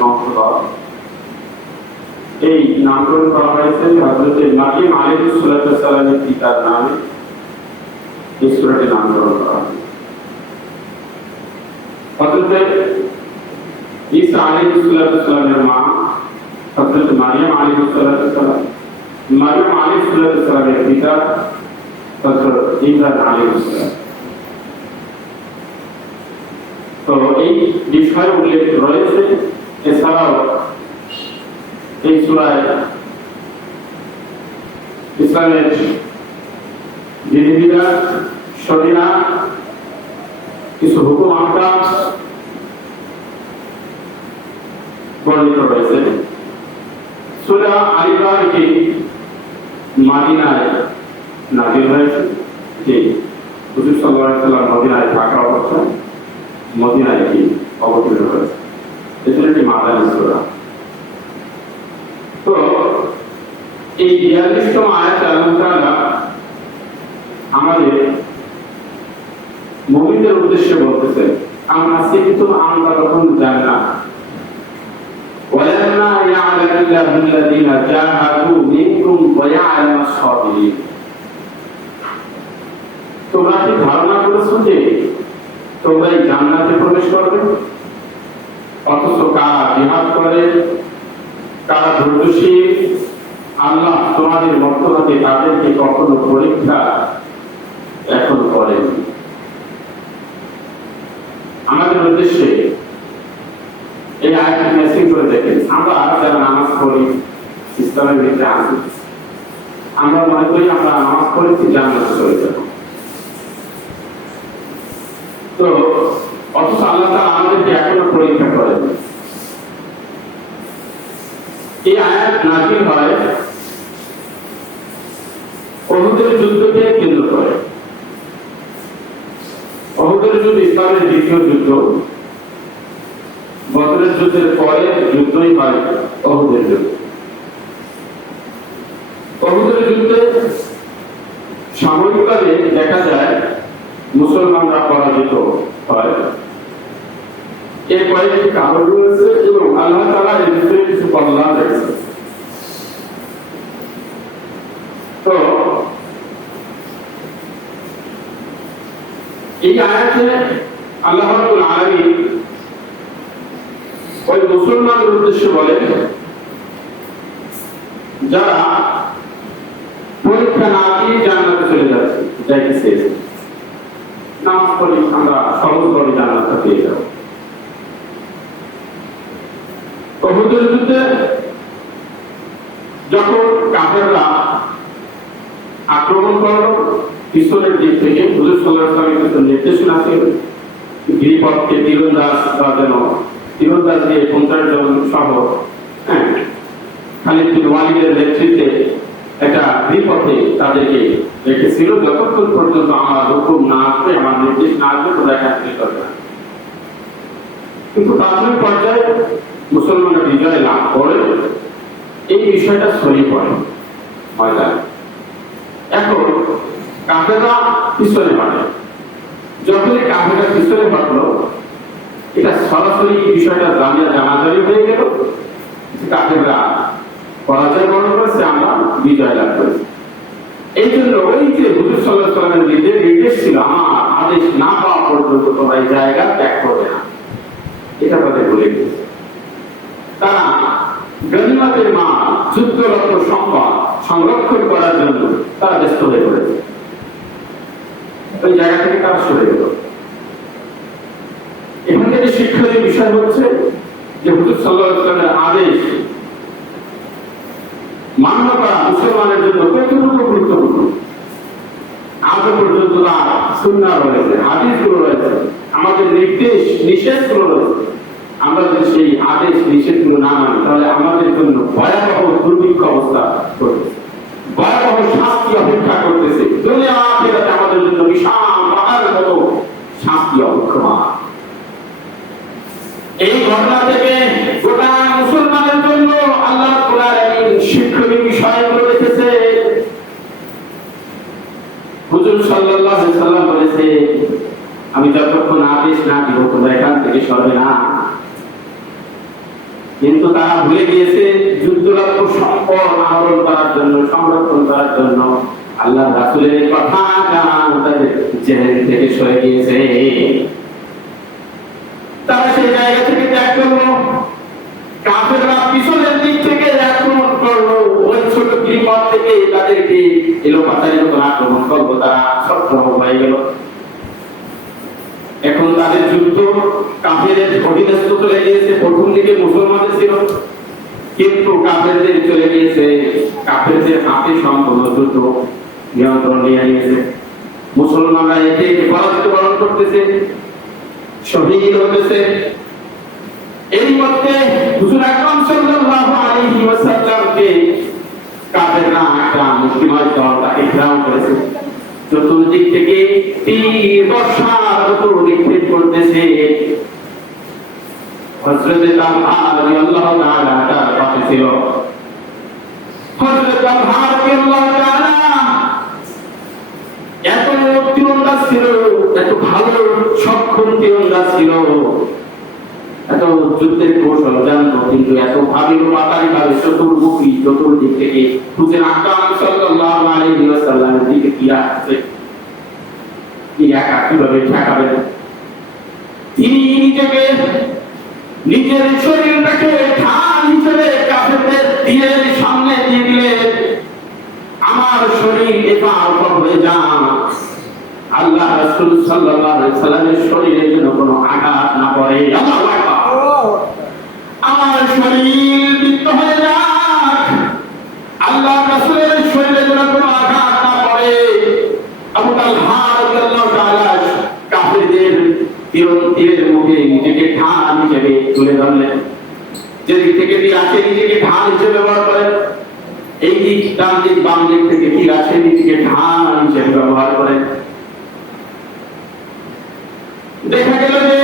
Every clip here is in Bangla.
বংশধর। এই নামকরণ করা হয়েছে হযরত মারিয়াম আলাইহিস সালামের পিতার নামে এই সূরাটি নামকরণ করা হয়েছে। হযরত ঈসা আলাইহিস সালামের মা হযরত মারিয়াম আলাইহিস সালাম, মারিয়াম আলাইহিস সালামের পিতা হযরত ইব্রাহিম আলাইহিস সালাম। তো এই বিষয় উল্লেখ রয়েছে। এছাড়াও এই সূরায় ইসলামের বিধিবিধান, শরীয়ত, কিছু হুকুম আহকাম বর্ণিত রয়েছে। সূরা আল ইমরান কি মদিনায় নাযিল হয়েছে, যে হুজুর সাল্লাল্লাহু আলাইহি ওয়াসাল্লাম মদিনায় থাকা অবস্থায় মদিনায় কি অবতীর্ণ হয়েছে, এজন্য এটি মাদানী সূরা। তো এই 42তম আয়াতে আল্লাহ তাআলা আমাদের মুমিনদের উদ্দেশ্যে বলতেছে, আমরা সিকিতুম আমরা তখন জান্নাত ওয়ালামা ইয়ালামিল্লাযিনা জাহাদু মিনকুম ওয়া ইয়ালামাস সাবিরিন। তোমরা কি ধারণা করেছো যে তোমরা এই জান্নাতে প্রবেশ করবে, অথচ কারা জিহাদ করে, কারা ধৈর্যশীল, আল্লাহ তোমাদের মধ্যে তাদেরকে কখনো পরীক্ষা এখন করেন। আমাদের উদ্দেশ্যে এই আয়াতটি মেসিং করে দেখেন। আমরা যারা নামাজ পড়ি, ইসলামের ভিতরে আসি, আমরা মনে করি আমরা নামাজ পড়েছি জান্নাতে চলে যাব। তো অথচ আল্লাহ তাআলা আমাদেরকে এখনো পরীক্ষা করেন। এই আয়াত নাযিল হয় উহুদের যুদ্ধকে কেন্দ্র করে। উহুদের যুদ্ধ ইসলামের দ্বিতীয় যুদ্ধ। বদরের যুদ্ধের পরে যুদ্ধই হয় উহুদের যুদ্ধ। উহুদের যুদ্ধে সাময়িককালে দেখা যায় মুসলমানরা পরাজিত হয়। এর কয়েকটি কারণ রয়েছে এবং আল্লাহ তাআলা এর ভিতরে কিছু কল্যাণ রয়েছে। তো এই আয়াতে আল্লাহ রাব্বুল আলামিন ওই মুসলমানদের উদ্দেশ্যে বলেন যারা পরীক্ষা না দিয়ে জান্নাতে চলে যাচ্ছে, যাইতেছে, নামাজ পড়ি আমরা সহজভাবে জান্নাতে পেয়ে যাব। উহুদের যুদ্ধে যখন কাফেররা আক্রমণ করল পিছনের দিক থেকে, হুজুর সাল্লাল্লাহু আলাইহি ওয়াসাল্লামের কাছে নির্দেশনা ছিল গিরিপথকে তীরন্দাজ বা যেন তীরন্দাজ দিয়ে 50 জন সহ খালিদ বিন ওয়ালিদের নেতৃত্বে একটা গিরিপথে তাদেরকে রেখেছিল, যতক্ষণ পর্যন্ত আমার হুকুম না আসবে, আমার নির্দেশ না আসবে তোমরা এখান থেকে করবে না। কিন্তু প্রাথমিক পর্যায়ে মুসলমানরা বিজয় লাভ করে এই বিষয়টা ছড়িয়ে পড়ে ময়দানে। এখন কাফেররা পিছনে বাড়ে। যখনই কাফেররা পিছনে বাড়লো, এটা সরাসরি বিষয়টা জানাজানি হয়ে গেল, কাফেররা পরাজয় বরণ করেছে, আমরা বিজয় লাভ করেছি। এই জন্য ওই যে হুজুর সাল্লাল্লাহু আলাইহি ওয়াসাল্লামের নির্দেশ ছিল আমার আদেশ না পাওয়া পর্যন্ত তোমরা এই জায়গা ত্যাগ করবে না, এটা তাদের বলে দিয়েছে। তারা গনিমতের মাল, যুদ্ধরত সম্পদ সংরক্ষণ করার জন্য তারা ব্যস্ত হয়ে পড়েছে। ওই জায়গা থেকে তারা সরে গেল। এখান থেকে শিক্ষণীয় বিষয় হচ্ছে যে হুজুর সাল্লাল্লাহু আলাইহি ওয়াসাল্লামের আদেশ মান্য করা মুসলমানের জন্য কতটুকু গুরুত্বপূর্ণ। আজ পর্যন্ত তার সুন্নাহ রয়েছে, হাদিসগুলো রয়েছে, আমাদের নির্দেশ নিষেধগুলো রয়েছে। আমরা যদি সেই আদেশ নিষেধগুলো না মানি তাহলে আমাদের জন্য ভয়াবহ দুর্ভিক্ষ অবস্থা করতেছে, ভয়াবহ শাস্তি অপেক্ষা করতেছে। দুনিয়া আখিরাতে আমাদের জন্য বিশাল পাহাড়ের মতো শাস্তি অপেক্ষমান। এই ঘটনা থেকে গোটা মুসলমানের জন্য আল্লাহ রাব্বুল আলামিন শিক্ষণীয় বিষয়গুলো রেখেছে। হুজুর সাল্লাল্লাহু আলাইহি ওয়াসাল্লাম বলেছে, আমি যতক্ষণ আদেশ না দিব তোমরা এখান থেকে সরবে না। কিন্তু তারা ভুলে গিয়েছে যুদ্ধরত সম্পদ আহরণ করার জন্য, সংরক্ষণ করার জন্য আল্লাহ রাসূলের কথা তাদের জেহেন থেকে সরে গিয়েছে। তারা সেই জায়গা থেকে ত্যাগ করলো, কাফেররা পিছনের দিক থেকে আক্রমণ করলো, ওই ছোট গিরিপথ থেকে তাদেরকে এলোপাতাড়ি মতো আক্রমণ করবো, তারা সক্ষম হয়ে গেল। এখন তাদের যুদ্ধ কাফেরের অধীনস্থ চলে গিয়েছে। প্রথম দিকে মুসলমানদের ছিল, কিন্তু কাফেরদের চলে গিয়েছে, কাফেরদের হাতে সম্পূর্ণ যুদ্ধ নিয়ন্ত্রণ নিয়ে নিয়েছে। মুসলমানরা একে একে পরাজিত বরণ করতেছে, শহীদ হতেছে। এই মধ্যে হুজুর আকরাম সাল্লাল্লাহু আলাইহি ওয়াসাল্লামকে কাফেররা একটা মুসলিমান দল তাকে ঘেরাও করেছে। চতুর্দিক থেকে তীর বর্ষার মতো নিক্ষেপ করতেছে। হযরত তালহা রাদিয়াল্লাহু তাআলা তার পাশে ছিল। হযরত তালহা রাদিয়াল্লাহু তাআলা এত তীরন্দাজ ছিল, এত ভালো সক্ষম তীরন্দাজ ছিল, এত যুদ্ধের কৌশল জানতো, কিন্তু এত ভাবিল পাতারি ভাবে চতুর্মুখী চতুর্দিক থেকে হুজুর আকরাম সাল্লাল্লাহু আলাইহি ওয়াসাল্লামের দিকে কি আসছে, কি একা কিভাবে ঠেকাবেন। তিনি নিজেকে, নিজের শরীরটাকে ঢাল হিসেবে কাফেরদের তীরের সামনে দিয়ে দিলেন। আমার শরীর এপার ওপর হয়ে যান, আল্লাহ রাসূল সাল্লাল্লাহু আলাইহি ওয়াসাল্লামের শরীরে যেন কোনো আঘাত না পড়ে। আল্লাহু আকবার। আমার শরীর বিদ্ধ হয়ে যাক, আল্লাহ রাসূলের শরীরে যেন কোনো আঘাত না পড়ে। আবু তালহা রাদিয়াল্লাহু তাআলা কাফেরদের তীরের মুখে নিজেকে ঢাল হিসেবে তুলে ধরলেন। যেদিক থেকে তীর আসে নিজেকে ঢাল হিসেবে ব্যবহার করেন। এই দিক, ডান দিক, বাম দিক থেকে তীর আসে নিজেকে ঢাল হিসেবে ব্যবহার করেন। দেখা গেল যে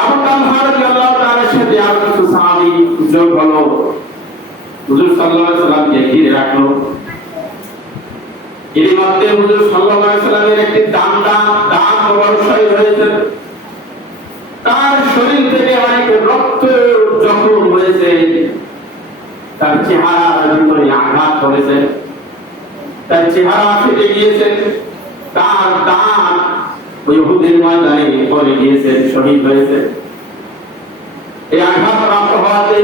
আবু তালহা রাদিয়াল্লাহু তাআলার সাথে আর কিছু সাহাবী যোগ হলো, হুজুর সাল্লাল্লাহু আলাইহি ওয়াসাল্লামকে ঘিরে রাখলো। এর মধ্যে হুজুর সাল্লাল্লাহু আলাইহি ওয়াসাল্লামের একটি দাঁত বড় শহীদ হয়েছে। তার শরীর থেকে অনেক রক্ত জখম হয়েছে, তার চেহারার ভিতরে আঘাত করেছে, তার চেহারা ফেটে গিয়েছে, তার দাঁত ওই উহুদের ময়দানে পড়ে গিয়েছে, শহীদ হয়েছে। এই আঘাত প্রাপ্ত হওয়াতে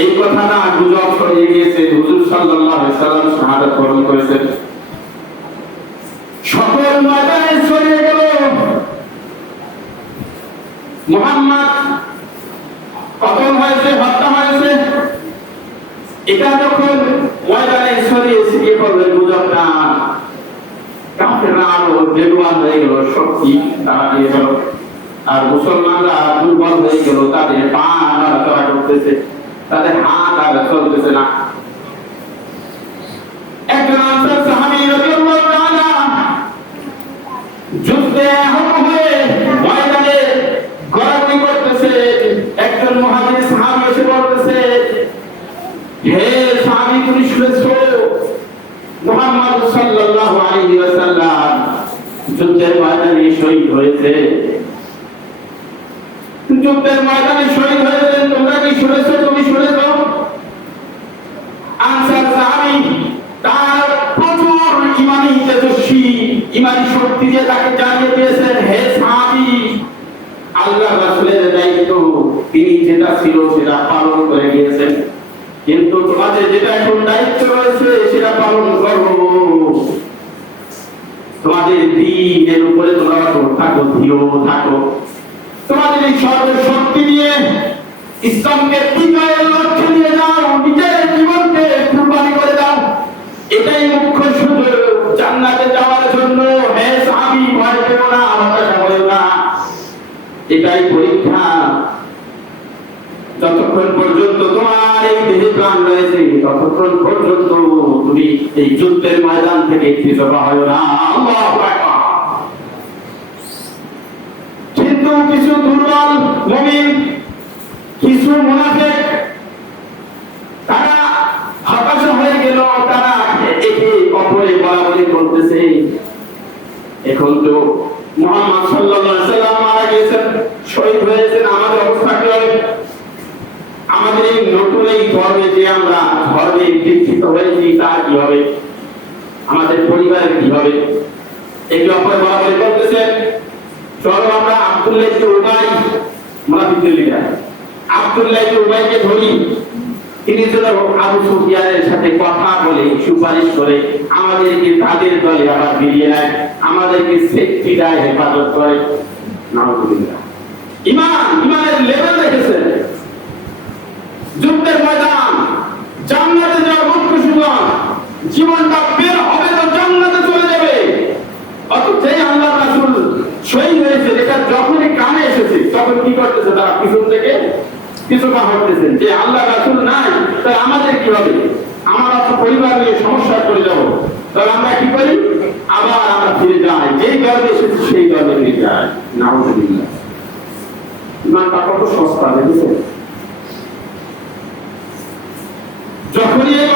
এই কথাটা গুজব ছড়িয়ে গিয়েছে, হুজুর সাল্লাল্লাহু আলাইহি ওয়াসাল্লাম শাহাদাত বরণ করেছেন। সকল ময়দানে ছড়িয়ে গেল মুহাম্মদ কতল হয়েছে, হত্যা হয়েছে। এটা যখন ময়দানে ছড়িয়ে ছিটিয়ে পড়বে গুজবটা, কাফেররা আরো বেগুয়ান হয়ে গেল, শক্তি তারা দিয়ে গেল, আর মুসলমানরা দুর্বল হয়ে গেল। তাদের পা নাড়াচাড়া করতেছে, তাদের হাত আর চলতেছে না। একজন আনসার সাহাবী রাদিয়াল্লাহু তাআলা যুদ্ধে আহত হয়ে ময়দানে গড়াগড়ি করতেছে। একজন মুহাজির সাহাবী এসে বলতেছে, হে সাহাবী, তুমি শুনেছো মুহাম্মদ সাল্লাল্লাহু আলাইহি ওয়াসাল্লাম যুদ্ধের ময়দানে শহীদ হয়েছে? যুদ্ধের ময়দানে শহীদ হয়েছেন, তোমরা কি শুনেছো? তুমি শুনেছো? আনসার সাহাবী তার প্রচুর ঈমানী তেজস্বী, ঈমানী শক্তি দিয়ে তাকে জানিয়ে দিয়েছেন, হে সাহাবী, আল্লাহ রাসূলের দায়িত্ব তিনি যেটা ছিল সেটা পালন করে গিয়েছেন, কিন্তু তোমাদের যেটা এখন দায়িত্ব রয়েছে সেটা পালন করো। তোমাদের দ্বীনের উপরে তোমরা থাকো, ধীর থাকো। তোমাদের এই সর্বশক্তি দিয়ে ইসলামকে বিজয়ের লক্ষ্যে নিয়ে যাও, নিজের জীবনকে কুরবানি করে দাও। এটাই মুখ্য সুযোগ জান্নাতে যাওয়ার জন্য। হে সাহাবী, ভয় পেও না, হতাশা করো না। এটাই পরীক্ষা। যতক্ষণ পর্যন্ত তোমার এই দেহে প্রাণ রয়েছে ততক্ষণ পর্যন্ত তুমি এই যুদ্ধের ময়দান থেকে পিছপা হয় না। আল্লাহু আকবার। কিন্তু কিছু দুর্বল মুমিন, কিছু মুনাফিক, তারা হতাশা হয়ে গেল। তারা একে অপরে বলাবলি করতেছে, এখন তো মুহাম্মদ সাল্লাল্লাহু আলাইহি ওয়াসাল্লাম মারা গেছেন, শহীদ হয়েছেন, আমাদের অবস্থা পর্বে যে আমরা ধর্মে দীক্ষিত হয়েছি তার কি হবে, আমাদের পরিবারের কি হবে? একে অপরে বরাবর করতেছেন। চলো আমরা আব্দুল্লাহ ইবনে উবাই, মুনাফিকদের লিডার আব্দুল্লাহ ইবনে উবাইকে ধরি। তিনি যেন আবু সুফিয়ানের সাথে কথা বলে সুপারিশ করে আমাদেরকে তাদের দলে আবার ফিরিয়ে নেয়, আমাদেরকে সেফটি দেয়, হেফাজত করে। নাউজুবিল্লাহ। ইমানের লেভেল দেখেছেন। যুদ্ধের ময়দান, জান্নাতে যাওয়ার মুখ্য সুযোগ, জীবনটা বের হবে তো জান্নাতে চলে যাবে। অথচ এই আল্লাহ রাসূল শহীদ হয়েছে, এটা যখনই কানে এসেছে তখন কি করতেছে, তারা পিছন থেকে পিছুপা হতেছেন যে আল্লাহ রাসূল নাই, তাহলে আমাদের কি হবে? আমরা তো পরিবার নিয়ে সমস্যায় পড়ে যাবো। তাহলে আমরা কি করি? আবার আমরা ফিরে যাই, যেই দলে এসেছি সেই দলে ফিরে যাই। নাউজুবিল্লাহ। ইমানটা কত সস্তা দেখেছেন। যখনই এই